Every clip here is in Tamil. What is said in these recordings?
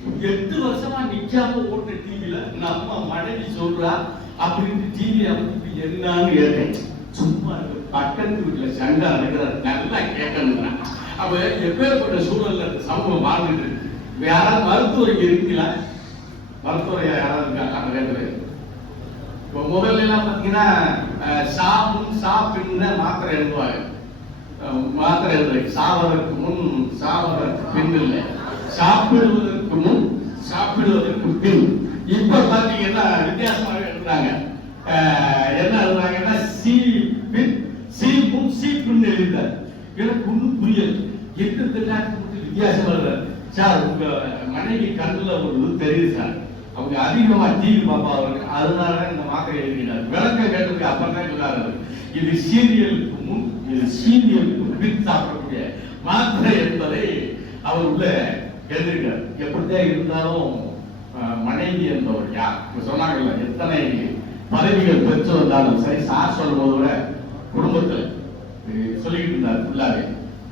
8 வருஷமா நிக்காம ஓட்டு டிவில நம்ம மனைவி சொல்றா அப்படின்னு டிவி அமைச்சு என்னன்னு கேட்டேன். சும்மா பக்கத்து வீட்டுல சண்டை நடக்கிறார், நல்லா கேட்கணுங்கிறான். அப்ப எப்பேற்பட்ட சூழல்ல சமூகம் வாழ்ந்துட்டு இருக்கு. யாராவது மருத்துவர் இங்க இருக்கீங்களா? மருத்துவர் யாராவது இருக்காங்க கேட்குறது? இப்போ முதல்ல எல்லாம் பார்த்தீங்கன்னா சாப்பின்னு மாத்திரை எழுதுவாங்க. மாத்திரை எழுதுறேன் சாவதற்கு முன் சாவதற்கு பின் இல்லை, சாப்பிடுவதற்கு முன் சாப்பிடுவதற்கு பின். இப்ப பாத்தீங்கன்னா வித்தியாசமாக எழுதுறாங்க. என்ன எழுதுறாங்கன்னா சீப்பும் சீப்புன்னு எழுதிட்டார். எனக்கு ஒன்றும் புரியல. எட்டு தென்னாட்டு வித்தியாசம் எழுதுறாரு. சார் உங்க மனைவி கண்ணுல ஒரு தெரியுது சார், அவங்க அதிகமா டிவி பாப்பா அவருக்கு, அதனால இந்த மாத்திரை எழுதினார். விளக்கம் கேட்டதுக்கு அப்புறம் தான் சொன்னாரு, இது சீரியலுக்கு முன் இது சீரியலுக்கு பின் சாப்பிடக்கூடிய மாத்திரை என்பதை அவர் உள்ள எழுதிருக்கார். எப்படித்தான் இருந்தாலும் மனைவி என்பவர் யார் சொன்னாங்கல்ல, எத்தனை பதவிகள் பெற்று வந்தாலும் சரி, சார் சொல்லும் போது கூட குடும்பத்தில் சொல்லிக்கிட்டு இருந்தார் ஃபுல்லாவே.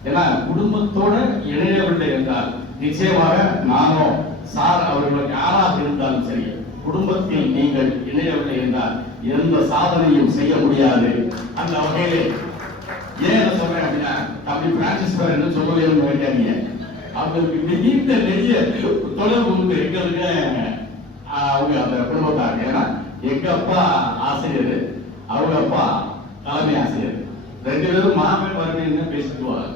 ஏன்னா குடும்பத்தோட இணையவில்லை என்றால் நிச்சயமாக நானும் சார் அவர்களுக்கு யாராக இருந்தாலும் சரி, குடும்பத்தில் நீங்கள் இணையவில்லை என்றால் எந்த சாதனையும் செய்ய முடியாது. அந்த வகையிலே ஏன் சொல்றேன் அப்படின்னா, தம்பி பிரான்சிஸ் என்ன சொல்லவே வேண்டிய அவங்களுக்கு நீண்ட நெறிய தொடர்பு உண்டு எங்களுக்கு. அவங்க அந்த குடும்பத்தாங்க. ஏன்னா எங்க அப்பா ஆசிரியர், அவங்க அப்பா தலைமை ஆசிரியர், ரெண்டு பேரும் மாமன் மருமைன்னு பேசிக்குவாங்க.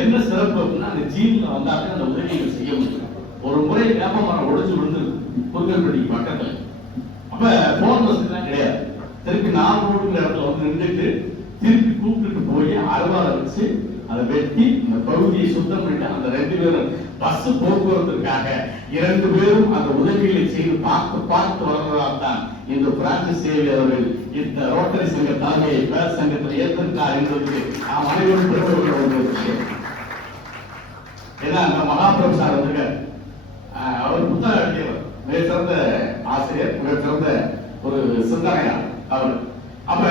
என்ன சிறப்பு அப்படின்னா, அந்த ஜீன்ல வந்தாக்க அந்த உதவிகள் செய்ய முடியும். ஒரு முறை வேப்ப மரம் ஒடிச்சு விழுந்து புதுக்கல்பட்டி பக்கத்துல, அப்ப போன் வசதி தான் கிடையாது. திருப்பி 4 ரோடுங்கிற இடத்துல வந்து நின்றுட்டு திருப்பி கூப்பிட்டு போய் அறுவாலை வச்சு அதை வெட்டி இந்த பகுதியை சுத்தம் பண்ணிட்டு அந்த 2 பேரும் பஸ் போக்குவரத்திற்காக 2 பேரும் அந்த உதவிகளை செய்து பார்த்து வர்றதால் தான் இந்த பிரான்சிஸ் சேவியர் அவர்கள் இந்த ரோட்டரி சங்க தலைமையை பேர் சங்கத்தில் ஏற்றிருக்கார் என்பதற்கு நாம் அனைவரும் பெருமைப்பட ஒரு விஷயம். ஏன்னா அந்த மகாபிரபு சார் வந்து அவர் புத்தகம் எழுதியவர், மிகச்சிறந்த ஆசிரியர், மிகச்சிறந்த ஒரு சிந்தனையார் அவர். அப்ப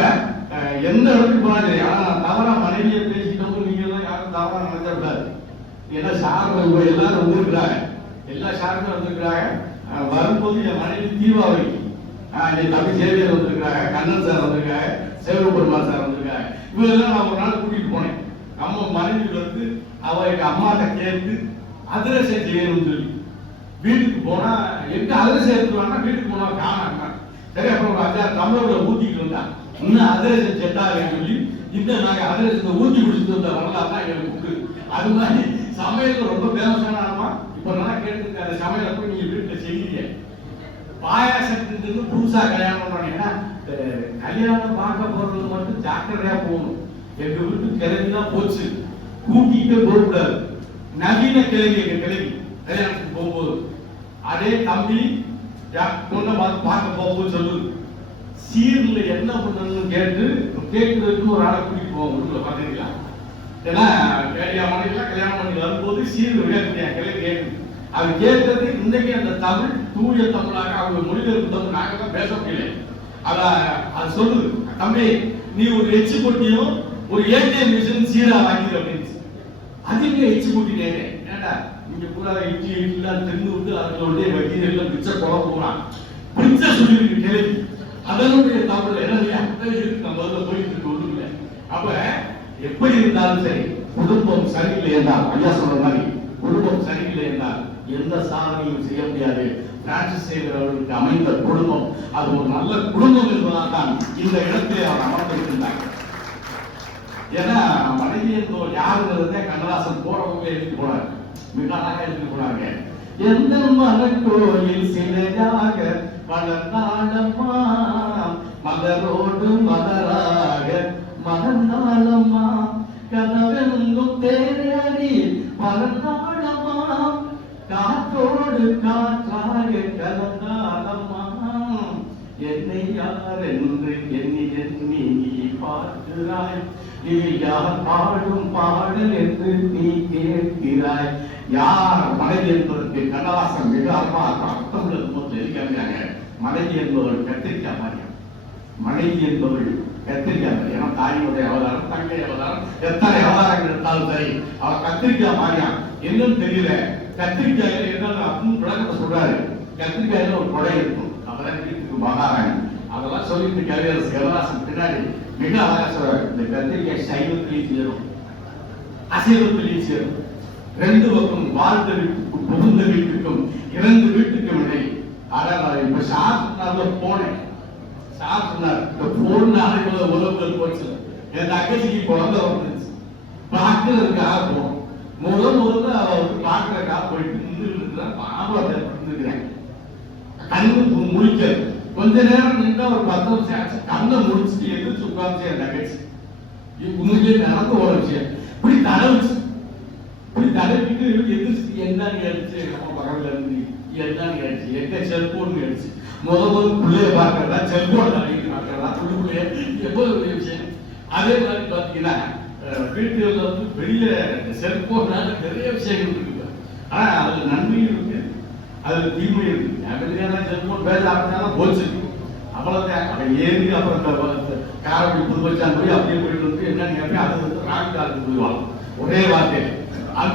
எந்த இடத்துக்கு போனாலும், ஆனா தவறா மனைவியை பேசிட்டோம் நீங்க எல்லாம் யாரும் தவறா நினைச்சிடக்கூடாது. ஏன்னா சார்கள் எல்லாரும் வந்திருக்கிறாங்க, எல்லா சாருமே வந்திருக்கிறாங்க. வரும்போது என் மனைவி தீபாவளி தம்பி சேவியர் வந்திருக்கிறாங்க, கண்ணன் சார் வந்திருக்காங்க, சேவபெருமாள் சார் வந்திருக்காங்க. இவெல்லாம் நான் ஒரு நாள் கூட்டிட்டு போனேன். நம்ம மனைவி வந்து அவ எங்க அம்மாட்ட கேட்டு அதிரசம் செய்யணும்னு சொல்லி வீட்டுக்கு போனா, எங்க அதிரசம் எடுத்துவாங்கன்னா வீட்டுக்கு போனா காணாங்க. சரி, அப்புறம் ஒரு 5-6 தமிழோட ஊத்திட்டு வந்தான். இன்னும் அதிரசம் செட்டாக சொல்லி இந்த நாங்க அதிரசத்தை ஊத்தி குடிச்சுட்டு வந்த வரலாறு தான் எங்களுக்கு உண்டு. அது மாதிரி சமையல் ரொம்ப ஃபேமஸான ஆமா. இப்ப நான் கேட்டு அந்த சமையலை போய் நீங்க வீட்டுல செய்யறீங்க. பாயாசத்துக்கு புதுசா கல்யாணம் பண்றாங்க. ஏன்னா கல்யாணம் பார்க்க போறது மட்டும் ஜாக்கிரதையா போகணும். எங்க வீட்டு கிளவிதான் போச்சு, கூட்டிகிட்டே போகக்கூடாது. நவீன கிளவி எங்க கிளவி கல்யாணத்துக்கு போகும்போது அதே தம்பி பொண்ணை பார்க்க போகும்போது சொல்லுது, சீர்ல என்ன பண்ணணும்னு கேட்கறதுக்கு ஒரு ஆளை கூட்டிட்டு போவோம் வீட்டுல பாத்தீங்களா. ஏன்னா மனைவிலாம் கல்யாணம் பண்ணி வரும்போது சீர் விளையாட்டு கிளவி கேட்குது. அது கேட்கறது இன்னைக்கு அந்த தமிழ் தூய தமிழாக அவங்க மொழிபெயர்ப்பு தமிழ் நாங்க தான் பேச முடியல. அது சொல்லுது, தம்பி நீ ஒரு எச்சு பொட்டியும் ஒரு ஏடிஎம் மிஷின் சீரா வாங்கிடு அப்படின்னு. அதுக்கு எச்சு பொட்டினேன். ஏன்டா நீங்க பூரா இட்லாம் தின்னு விட்டு அதனுடைய வக்கீல் மிச்ச கொலை போறான் பிடிச்ச சொல்லியிருக்கு கேள்வி. அதனுடைய தமிழ் என்ன நம்ம போயிட்டு இருக்கு ஒண்ணுல. அப்ப எப்படி இருந்தாலும் சரி, குடும்பம் சரியில்லை என்றால், ஐயா சொல்ற மாதிரி குடும்பம் சரியில்லை என்றால் எந்த சாதனையும் செய்ய முடியாது. பிரான்சிஸ் சேவியர் அவர்களுக்கு அமைந்த குடும்பம் அது ஒரு நல்ல குடும்பம் என்பதால் தான் இந்த இடத்திலே அவர் அமர்ந்திருக்கின்றார். ஏன்னா மனைவி என்பவர் யாருங்கிறத கண்ணதாசன் போறவங்க எழுதி போனார், மிக அழகா எழுதி போனாங்க. எந்த மனக்கோயில் சிலையாக வளர்ந்தாளம்மா, மலரோடு மலராக மலர்ந்தாளம்மா, கனவெங்கும் தேடி மலர்ந்தாளம்மா, காற்றோடு காற்றாக கலந்தாளம்மா, என்னை யார் என்று எண்ணி எண்ணி நீ பார்க்கிறாய், இது யார் பாடும் பாடல் என்று நீ கேட்கிறாய். யார் மனைவி என்பதற்கு கண்ணதாசன் மிக அர்த்தம் எழுதிக்காங்க. மனைவி என்பவள் கத்திரிக்காய் மாறியம், மனைவி என்பவள் கத்திரிக்காய் மாறி. ஏன்னா தாயுடைய அவதாரம், தங்கை அவதாரம், எத்தனை அவதாரங்கள் எடுத்தாலும் சரி, அவள் கத்திரிக்காய் மாறியான். என்னன்னு தெரியல, கத்திரிக்காயில என்ன அப்படின்னு விளக்கத்தை சொல்றாரு. கத்திரிக்காயில ஒரு கொடை இருக்கும், அப்பதான் வீட்டுக்கு மகாராணி. அதெல்லாம் சொல்லிட்டு கவியரசு கருணாசன் பின்னாடி மிக அழகா சொல்றாரு. இந்த கத்திரிக்காய் சைவத்திலையும் சேரும், அசைவத்திலையும் சேரும். ரெண்டு பக்கம் வாழ்ந்த வீட்டுக்கும் புகுந்த வீட்டுக்கும் இறந்து வீட்டுக்கும் இடையே. ஆனால் இப்ப சார் சொன்னார்ல போனேன், சார் சொன்னார் இந்த போன் நாளைக்குள்ள உறவுகள் போச்சு. என் தங்கச்சிக்கு குழந்தை வந்துச்சு, பார்க்கறதுக்காக போனோம். முதல்ல அவருக்கு பார்க்கறதுக்காக போயிட்டு நின்றுட்டு பாம்பத்தை இருந்துக்கிறேன். கண்ணு முழிக்க கொஞ்ச நேரம் நின்று ஒரு 10 நிமிஷம் ஆச்சு. கண்ணை முடிச்சுட்டு எதிர்த்து உட்கார்ந்து என் தங்கச்சி உண்மையிலே நடந்து ஒரு விஷயம் இப்படி தடவுச்சு. இப்படி தடவிட்டு எதிர்த்து என்னன்னு கேட்டுச்சு. நம்ம பக்கத்துல இருந்து என்னன்னு கேட்டுச்சு, எங்க செல்போன் கேட்டுச்சு. முதல்ல பிள்ளைய பார்க்கறதா செல்போன் அழைக்க பார்க்கறதா புள்ளிக்குள்ளே எவ்வளவு பெரிய விஷயம். அதே மாதிரி பாத்தீங்கன்னா வீட்டுல வந்து வெளியில செல்போன்னால நிறைய விஷயங்கள் இருக்கு. ஆனா அதுல நன்மையும் இருக்கு, அதுல தீமை இருக்கு. அமெரிக்கான செல்போன் பேச அப்படின்னாலும் போச்சு, அவ்வளவுதான். அதை ஏறி அப்புறம் காரப்படி புதுப்பச்சான் போய் அப்படியே போயிட்டு வந்து என்னன்னு கேட்பேன். அது வந்து ராங் காலுக்கு போயிடுவாங்க ஒரே வார்த்தை.